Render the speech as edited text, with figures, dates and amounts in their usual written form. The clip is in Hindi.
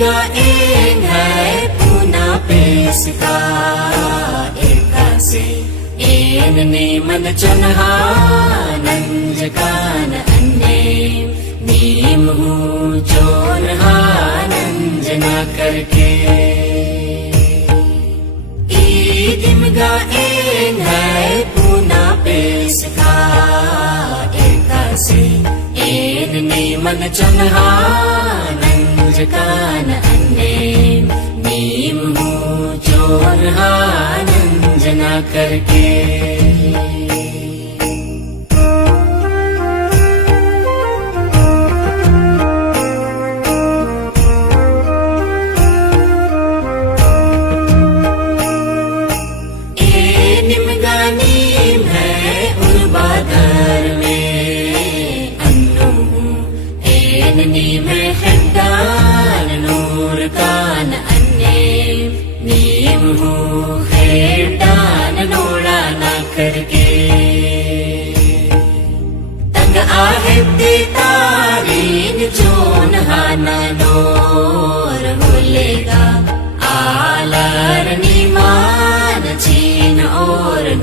gaeng hai puna pesika ekase en ne man chunha nanjakan anne नीम हूँ चोरहा नंजना करके ईदिम गाएं है पूना पेसका एकासे एन ने मन चुनहा नंजकान अन्ने नीम हूँ चोरहा नंजना करके नीम खड्डान नूर कान अन्ने नीम हूँ खड्डान नोड़ा ना करके तंग आहते तारीन जोन हाना नोर होलेगा आलार नीमान चीन और